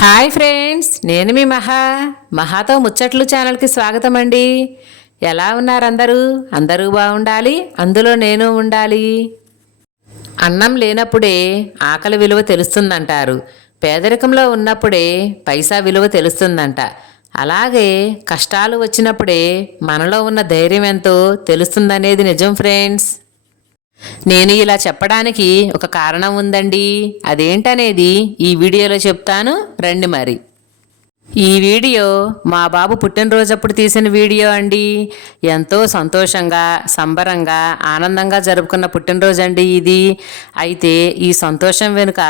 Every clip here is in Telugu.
హాయ్ ఫ్రెండ్స్ నేను మీ మహా. మహాతో ముచ్చట్లు ఛానల్కి స్వాగతం అండి ఎలా ఉన్నారు అందరూ అందరూ బాగుండాలి అందులో నేను ఉండాలి. అన్నం లేనప్పుడే ఆకలి విలువ తెలుస్తుందంటారు. పేదరికంలో ఉన్నప్పుడే పైసా విలువ తెలుస్తుందంట. అలాగే కష్టాలు వచ్చినప్పుడే మనలో ఉన్న ధైర్యం ఎంతో తెలుస్తుందనేది నిజం ఫ్రెండ్స్. నేను ఇలా చెప్పడానికి ఒక కారణం ఉందండి. అదేంటనేది ఈ వీడియోలో చెప్తాను. రండి మరి. ఈ వీడియో మా బాబు పుట్టినరోజప్పుడు తీసిన వీడియో అండి. ఎంతో సంతోషంగా సంబరంగా ఆనందంగా జరుపుకున్న పుట్టినరోజు అండి ఇది. అయితే ఈ సంతోషం వెనుక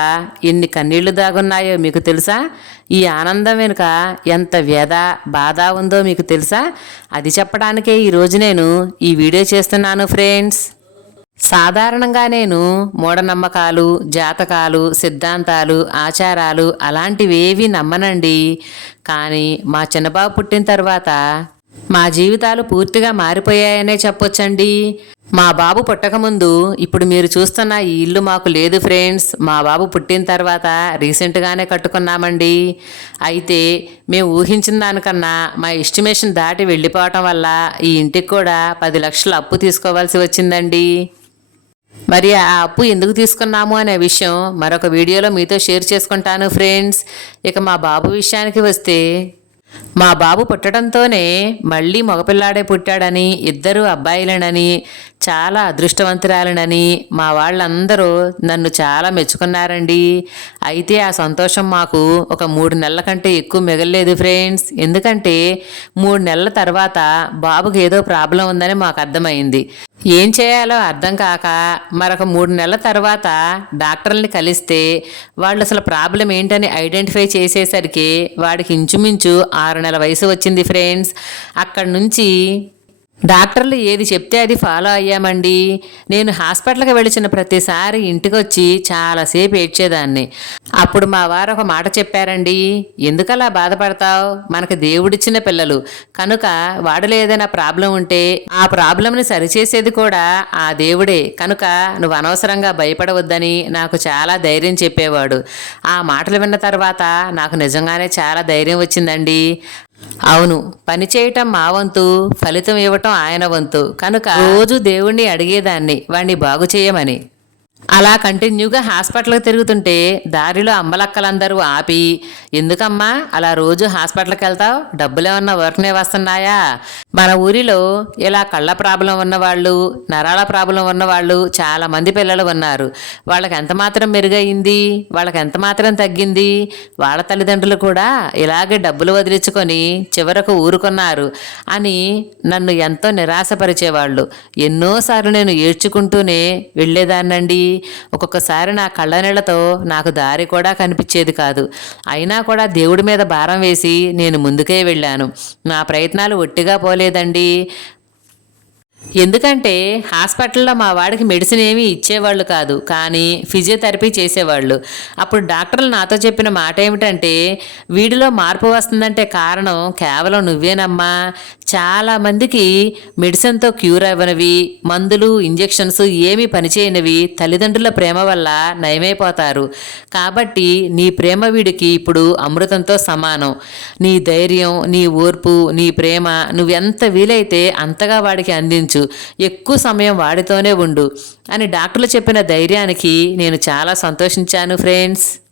ఎన్ని కన్నీళ్ళు దాగున్నాయో మీకు తెలుసా? ఈ ఆనందం వెనుక ఎంత వ్యధ బాధ ఉందో మీకు తెలుసా? అది చెప్పడానికే ఈరోజు నేను ఈ వీడియో చేస్తున్నాను ఫ్రెండ్స్. సాధారణంగా నేను మూఢనమ్మకాలు జాతకాలు సిద్ధాంతాలు ఆచారాలు అలాంటివేవి నమ్మనండి. కానీ మా చిన్నబాబు పుట్టిన తర్వాత మా జీవితాలు పూర్తిగా మారిపోయాయనే చెప్పొచ్చండి. మా బాబు పుట్టకముందు ఇప్పుడు మీరు చూస్తున్న ఈ ఇల్లు మాకు లేదు ఫ్రెండ్స్. మా బాబు పుట్టిన తర్వాత రీసెంట్గానే కట్టుకున్నామండి. అయితే మేము ఊహించిన దానికన్నా మా ఎస్టిమేషన్ దాటి వెళ్ళిపోవటం వల్ల ఈ ఇంటికి కూడా పది లక్షలు అప్పు తీసుకోవాల్సి వచ్చిందండి. మరి ఆ అప్పు ఎందుకు తీసుకున్నాము అనే విషయం మరొక వీడియోలో మీతో షేర్ చేసుకుంటాను ఫ్రెండ్స్. ఇక మా బాబు విషయానికి వస్తే మా బాబు పుట్టడంతోనే మళ్ళీ మగపిల్లాడే పుట్టాడని ఇద్దరు అబ్బాయిలనని చాలా అదృష్టవంతురాలనని మా వాళ్ళందరూ నన్ను చాలా మెచ్చుకున్నారండి. అయితే ఆ సంతోషం మాకు ఒక మూడు నెలల కంటే ఎక్కువ మిగలలేదు ఫ్రెండ్స్. ఎందుకంటే మూడు నెలల తర్వాత బాబుకి ఏదో ప్రాబ్లం ఉందని మాకు అర్థమైంది. ఏం చేయాలో అర్థం కాక మరొక మూడు నెలల తర్వాత డాక్టర్ని కలిస్తే వాళ్ళు అసలు ప్రాబ్లం ఏంటని ఐడెంటిఫై చేసేసరికి వాడికి ఇంచుమించు ఆరు నెలల వయసు వచ్చింది ఫ్రెండ్స్. అక్కడి నుంచి డాక్టర్లు ఏది చెప్తే అది ఫాలో అయ్యామండి. నేను హాస్పిటల్కి వెళ్ళిన ప్రతిసారి ఇంటికి వచ్చి చాలాసేపు ఏడ్చేదాన్ని. అప్పుడు మా వారు ఒక మాట చెప్పారండి. ఎందుకలా బాధపడతావు? మనకు దేవుడిచ్చిన పిల్లలు. కనుక వాడిలో ఏదైనా ప్రాబ్లం ఉంటే ఆ ప్రాబ్లంని సరిచేసేది కూడా ఆ దేవుడే. కనుక నువ్వు అనవసరంగా భయపడవద్దని నాకు చాలా ధైర్యం చెప్పేవాడు. ఆ మాటలు విన్న తర్వాత నాకు నిజంగానే చాలా ధైర్యం వచ్చిందండి. అవును పని చేయటం మా వంతు ఫలితం ఇవ్వటం ఆయన వంతు. కనుక రోజు దేవుణ్ణి అడిగేదాన్ని వాణ్ణి బాగు చేయమని. అలా కంటిన్యూగా హాస్పిటల్కి తిరుగుతుంటే దారిలో అమ్మలక్కలందరూ ఆపి ఎందుకమ్మా అలా రోజు హాస్పిటల్కి వెళ్తావు? డబ్బులు ఏమన్నా వర్క్నే వస్తున్నాయా? మన ఊరిలో ఇలా కళ్ళ ప్రాబ్లం ఉన్నవాళ్ళు నరాల ప్రాబ్లం ఉన్నవాళ్ళు చాలామంది పిల్లలు ఉన్నారు. వాళ్ళకి ఎంత మాత్రం మెరుగయింది? వాళ్ళకి ఎంత మాత్రం తగ్గింది? వాళ్ళ తల్లిదండ్రులు కూడా ఇలాగే డబ్బులు వదిలించుకొని చివరకు ఊరుకున్నారు అని నన్ను ఎంతో నిరాశపరిచేవాళ్ళు. ఎన్నోసార్లు నేను ఏడ్చుకుంటూనే వెళ్ళేదాన్నండి. ఒక్కొక్కసారి నా కళ్ళనీళ్ళతో నాకు దారి కూడా కనిపించేది కాదు. అయినా కూడా దేవుడి మీద భారం వేసి నేను ముందుకే వెళ్ళాను. నా ప్రయత్నాలు ఒట్టిగా పోలేదండి. ఎందుకంటే హాస్పిటల్లో మా వాడికి మెడిసిన్ ఏమీ ఇచ్చేవాళ్ళు కాదు. కానీ ఫిజియోథెరపీ చేసేవాళ్ళు. అప్పుడు డాక్టర్లు నాతో చెప్పిన మాట ఏమిటంటే వీడిలో మార్పు వస్తుందంటే కారణం కేవలం నువ్వేనమ్మా. చాలామందికి మెడిసిన్తో క్యూర్ అవ్వనివి మందులు ఇంజెక్షన్స్ ఏమీ పనిచేయనివి తల్లిదండ్రుల ప్రేమ వల్ల నయమైపోతారు. కాబట్టి నీ ప్రేమ వీడికి ఇప్పుడు అమృతంతో సమానం. నీ ధైర్యం నీ ఓర్పు నీ ప్రేమ నువ్వెంత వీలైతే అంతగా వాడికి అందించు. ఎక్కువ సమయం వాడితోనే ఉండు. అని డాక్టర్లు చెప్పిన ధైర్యానికి నేను చాలా సంతోషించాను ఫ్రెండ్స్.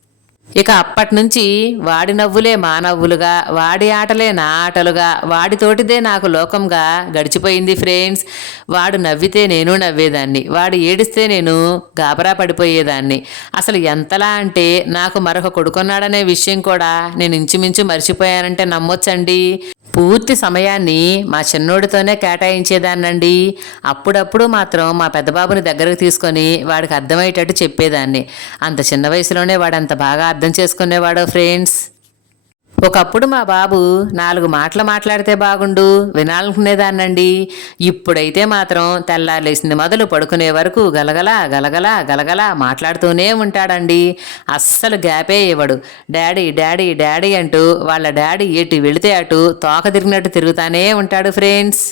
ఇక అప్పటినుంచి వాడి నవ్వులే మా నవ్వులుగా వాడి ఆటలే నా ఆటలుగా వాడితోటిదే నాకు లోకంగా గడిచిపోయింది ఫ్రెండ్స్. వాడు నవ్వితే నేను నవ్వేదాన్ని వాడు ఏడిస్తే నేను గాబరా పడిపోయేదాన్ని. అసలు ఎంతలా అంటే నాకు మరొక కొడుకున్నాడనే విషయం కూడా నేను ఇంచుమించు మర్చిపోయానంటే నమ్మొచ్చండి. పూర్తి సమయాన్ని మా చిన్నోడితోనే కేటాయించేదాన్నండి. అప్పుడప్పుడు మాత్రం మా పెద్దబాబుని దగ్గరకు తీసుకొని వాడికి అర్థమయ్యేటట్టు చెప్పేదాన్ని. అంత చిన్న వయసులోనే వాడు అంత బాగా అర్థం చేసుకునేవాడో ఫ్రెండ్స్. ఒకప్పుడు మా బాబు నాలుగు మాటలు మాట్లాడితే బాగుండు వినాలనుకునేదాన్నండి. ఇప్పుడైతే మాత్రం తెల్లారులేసింది మొదలు పడుకునే వరకు గలగల గలగల గలగల మాట్లాడుతూనే ఉంటాడండి. అస్సలు గ్యాపే ఇవ్వడు. డాడీ డాడీ డాడీ అంటూ వాళ్ళ డాడీ ఎటు వెళితే అటు తోక తిరిగినట్టు తిరుగుతానే ఉంటాడు ఫ్రెండ్స్.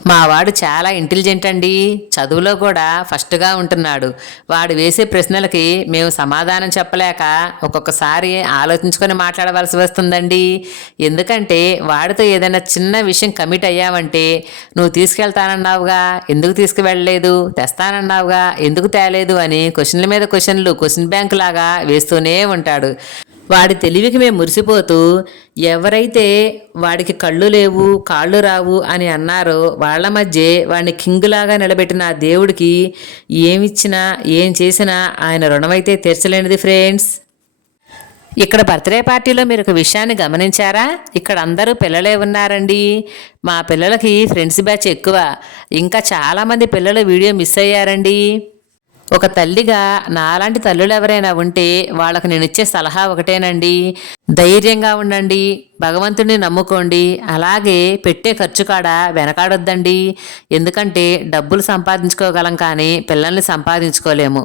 మా వాడు చాలా ఇంటెలిజెంట్ అండి. చదువులో కూడా ఫస్ట్గా ఉంటున్నాడు. వాడు వేసే ప్రశ్నలకి మేము సమాధానం చెప్పలేక ఒక్కొక్కసారి ఆలోచించుకొని మాట్లాడవలసి వస్తుందండి. ఎందుకంటే వాడితో ఏదైనా చిన్న విషయం కమిట్ అయ్యావంటే నువ్వు తీసుకెళ్తానన్నావుగా ఎందుకు తీసుకువెళ్ళలేదు తెస్తానన్నావుగా ఎందుకు తేలేదు అని క్వశ్చన్ల మీద క్వశ్చన్లు క్వశ్చన్ బ్యాంక్ లాగా వేస్తూనే ఉంటాడు. వాడి తెలివికి మేము మురిసిపోతూ ఎవరైతే వాడికి కళ్ళు లేవు కాళ్ళు రావు అని అన్నారో వాళ్ళ మధ్య వాడిని కింగులాగా నిలబెట్టిన ఆ దేవుడికి ఏమిచ్చినా ఏం చేసినా ఆయన రుణమైతే తీర్చలేనిది ఫ్రెండ్స్. ఇక్కడ బర్త్డే పార్టీలో మీరు ఒక విషయాన్ని గమనించారా? ఇక్కడ అందరూ పిల్లలే ఉన్నారండి. మా పిల్లలకి ఫ్రెండ్స్ బ్యాచ్ ఎక్కువ. ఇంకా చాలామంది పిల్లలు వీడియో మిస్ అయ్యారండి. ఒక తల్లిగా నాలాంటి తల్లులు ఎవరైనా ఉంటే వాళ్ళకు నేను ఇచ్చే సలహా ఒకటేనండి. ధైర్యంగా ఉండండి భగవంతుడిని నమ్ముకోండి అలాగే పెట్టే ఖర్చు కాడ వెనకాడొద్దండి. ఎందుకంటే డబ్బులు సంపాదించుకోగలం కానీ పిల్లల్ని సంపాదించుకోలేము.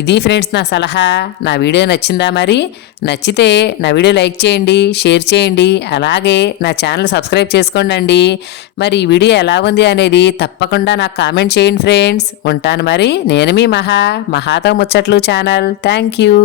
ఇది ఫ్రెండ్స్ నా సలహా. నా వీడియో నచ్చిందా మరి? నచ్చితే నా వీడియో లైక్ చేయండి షేర్ చేయండి అలాగే నా ఛానల్ సబ్స్క్రైబ్ చేసుకోండి మరి ఈ వీడియో ఎలా ఉంది అనేది తప్పకుండా నాకు కామెంట్ చేయండి ఫ్రెండ్స్. ఉంటాను మరి. నేను మీ మహా మహాతో ముచ్చట్లు ఛానల్. Thank you.